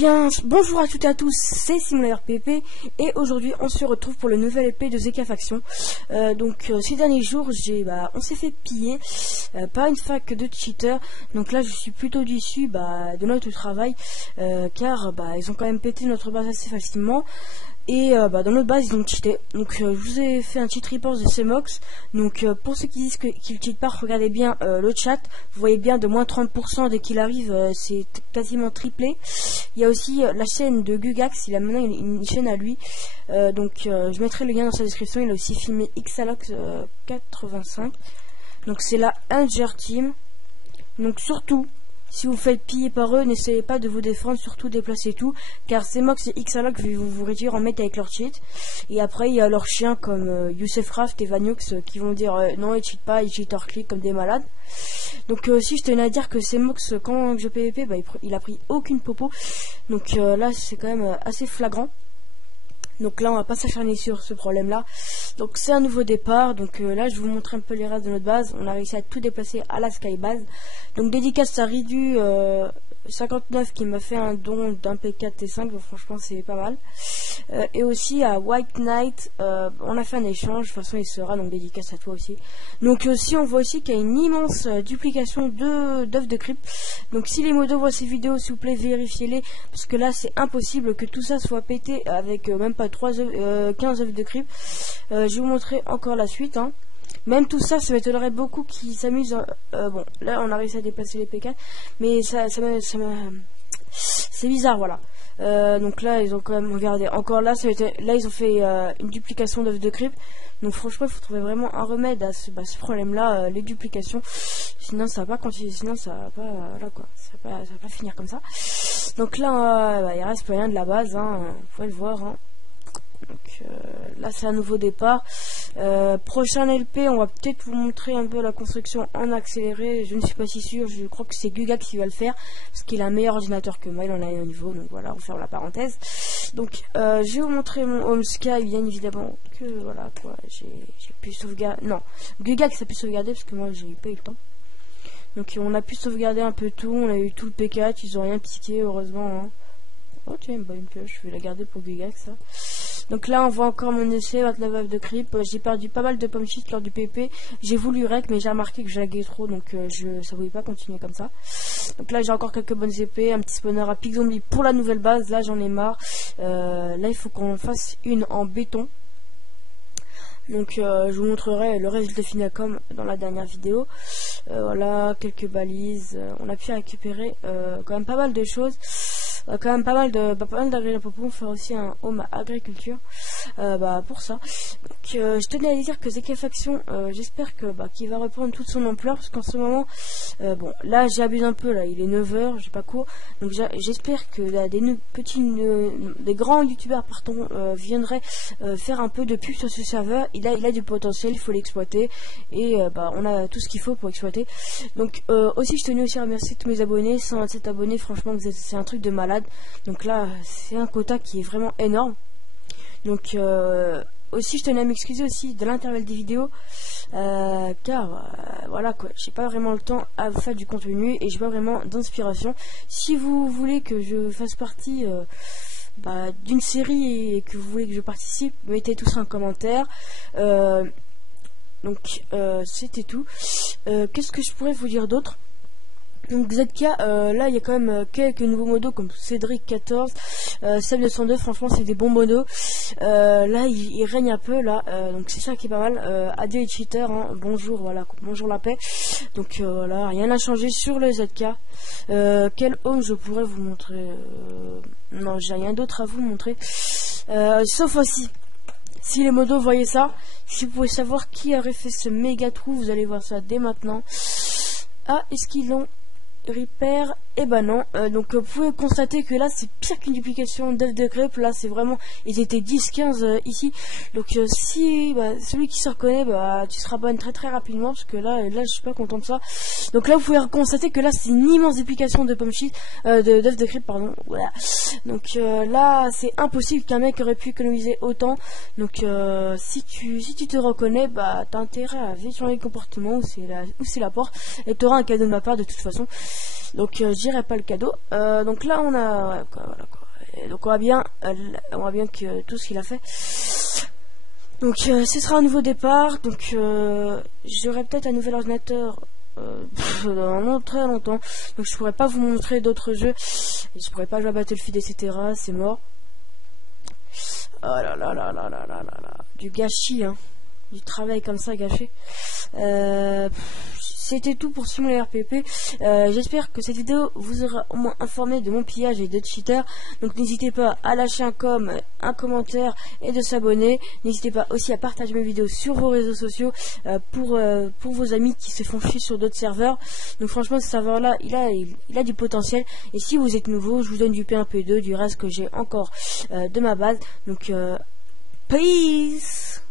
bien, bonjour à toutes et à tous, c'est SimLRPP et aujourd'hui on se retrouve pour le nouvel épée de ZK Faction. Ces derniers jours, on s'est fait piller par une fac de cheaters. Donc là, je suis plutôt déçu de notre travail car ils ont quand même pété notre base assez facilement. Et dans notre base ils ont cheaté. Donc je vous ai fait un cheat report de Cmox. Donc pour ceux qui disent qu'il cheat pas, regardez bien le chat. Vous voyez bien de moins 30% dès qu'il arrive, c'est quasiment triplé. Il y a aussi la chaîne de Gugax, il a maintenant une chaîne à lui. Je mettrai le lien dans sa description. Il a aussi filmé Xalox 85. Donc c'est la Hunger Team. Donc surtout, si vous faites piller par eux, n'essayez pas de vous défendre, surtout déplacer tout, car Cmox et Xalox vont vous réduire en mettre avec leur cheat. Et après il y a leurs chiens comme Youssef Raft et Vanux qui vont dire non, ils cheat pas, ils cheat hors clic comme des malades. Donc si je tenais à dire que Cmox, quand je PvP, il a pris aucune popo. Donc là c'est quand même assez flagrant. Donc là on va pas s'acharner sur ce problème là. Donc c'est un nouveau départ. Donc là je vais vous montrer un peu les restes de notre base. On a réussi à tout déplacer à la Skybase. Donc dédicace à Ridu 59 qui m'a fait un don d'un P4 T5. Donc franchement c'est pas mal. Et aussi à White Knight, on a fait un échange. De toute façon il sera, donc dédicace à toi aussi. Donc aussi on voit aussi qu'il y a une immense duplication d'œufs de creep. Donc si les modos voient ces vidéos, s'il vous plaît vérifiez-les, parce que là c'est impossible que tout ça soit pété avec même pas 15 œufs de creep. Je vais vous montrer encore la suite. Même tout ça, ça m'étonnerait beaucoup qu'ils s'amusent. Bon, là on a réussi à déplacer les P4, mais c'est bizarre, voilà. Donc là ils ont quand même regardé. Encore là, là ils ont fait une duplication d'œufs de creep. Donc franchement, il faut trouver vraiment un remède à ce problème-là, les duplications. Sinon ça va pas continuer, sinon ça va pas, voilà quoi, ça va pas finir comme ça. Donc là, il reste plus rien de la base, vous pouvez le voir. Donc là c'est un nouveau départ. Prochain LP, on va peut-être vous montrer un peu la construction en accéléré. Je ne suis pas si sûr, je crois que c'est Gugax qui va le faire parce qu'il a un meilleur ordinateur que moi, il en a un niveau. Donc voilà, on ferme la parenthèse. Donc je vais vous montrer mon home sky, bien évidemment que voilà quoi, j'ai pu sauvegarder. Non, Gugax a pu sauvegarder parce que moi j'ai pas eu le temps. Donc on a pu sauvegarder un peu tout, on a eu tout le P4, ils ont rien piqué heureusement. Oh tiens, une bonne pioche, je vais la garder pour Gugax ça. Donc là on voit encore mon essai, 29 œufs de creep. J'ai perdu pas mal de pommes shit lors du PP. J'ai voulu rec mais j'ai remarqué que je laguais trop, donc ça voulait pas continuer comme ça. Donc là j'ai encore quelques bonnes épées, un petit spawner à pic zombie pour la nouvelle base. Là j'en ai marre. Là il faut qu'on fasse une en béton. Donc je vous montrerai le résultat final comme dans la dernière vidéo. Voilà, quelques balises. On a pu récupérer quand même pas mal de choses. Quand même pas mal d'agriculture pour pouvoir faire aussi un home agriculture pour ça. Donc je tenais à dire que ZK Faction, j'espère que qu'il va reprendre toute son ampleur, parce qu'en ce moment bon là j'abuse un peu, là il est 9h, j'ai pas cours, donc j'espère que là, des grands youtubeurs viendraient faire un peu de pub sur ce serveur. Il a du potentiel, il faut l'exploiter, et on a tout ce qu'il faut pour exploiter. Donc aussi je tenais aussi à remercier tous mes abonnés, 127 abonnés, franchement c'est un truc de malade. Donc là c'est un quota qui est vraiment énorme. Donc aussi je tenais à m'excuser aussi de l'intervalle des vidéos, car voilà quoi, j'ai pas vraiment le temps à vous faire du contenu et j'ai pas vraiment d'inspiration. Si vous voulez que je fasse partie d'une série et que vous voulez que je participe, mettez tout ça en commentaire. C'était tout. Qu'est-ce que je pourrais vous dire d'autre? Donc ZK, là il y a quand même quelques nouveaux modos comme Cédric 14, Seb 902, franchement c'est des bons modos. Là il règne un peu là, donc c'est ça qui est pas mal. Adieu les cheaters, bonjour, voilà, bonjour la paix. Donc voilà, rien n'a changé sur le ZK. Quel home je pourrais vous montrer? Non, j'ai rien d'autre à vous montrer. Sauf aussi, si les modos voyaient ça, si vous pouvez savoir qui aurait fait ce méga trou, vous allez voir ça dès maintenant. Ah, est-ce qu'ils l'ont repair? Et non, donc vous pouvez constater que là c'est pire qu'une duplication d'œufs de creep. Là c'est vraiment, ils étaient 10-15 ici. Donc si celui qui se reconnaît, tu seras bonne très rapidement, parce que là je suis pas content de ça. Donc là vous pouvez constater que là c'est une immense duplication de pommes shit, d'œufs de creep, pardon. Voilà. Donc là c'est impossible qu'un mec aurait pu économiser autant. Donc si tu te reconnais, t'as intérêt à vite changer de comportement, ou c'est la porte, et t'auras un cadeau de ma part de toute façon. Donc je dirais pas le cadeau. Donc là on a ouais, quoi, voilà, quoi. Et donc on voit bien que tout ce qu'il a fait. Donc ce sera un nouveau départ. Donc j'aurai peut-être un nouvel ordinateur dans très longtemps. Donc je pourrais pas vous montrer d'autres jeux. Et je pourrais pas jouer à Battlefield, etc. C'est mort. Oh là là là là là là là là. Du gâchis, hein. Du travail comme ça gâché. C'était tout pour Simuler RPP. J'espère que cette vidéo vous aura au moins informé de mon pillage et de cheaters. Donc n'hésitez pas à lâcher un commentaire et de s'abonner. N'hésitez pas aussi à partager mes vidéos sur vos réseaux sociaux pour vos amis qui se font chier sur d'autres serveurs. Donc franchement ce serveur là il a du potentiel. Et si vous êtes nouveau, je vous donne du P1 P2, du reste que j'ai encore de ma base. Donc peace.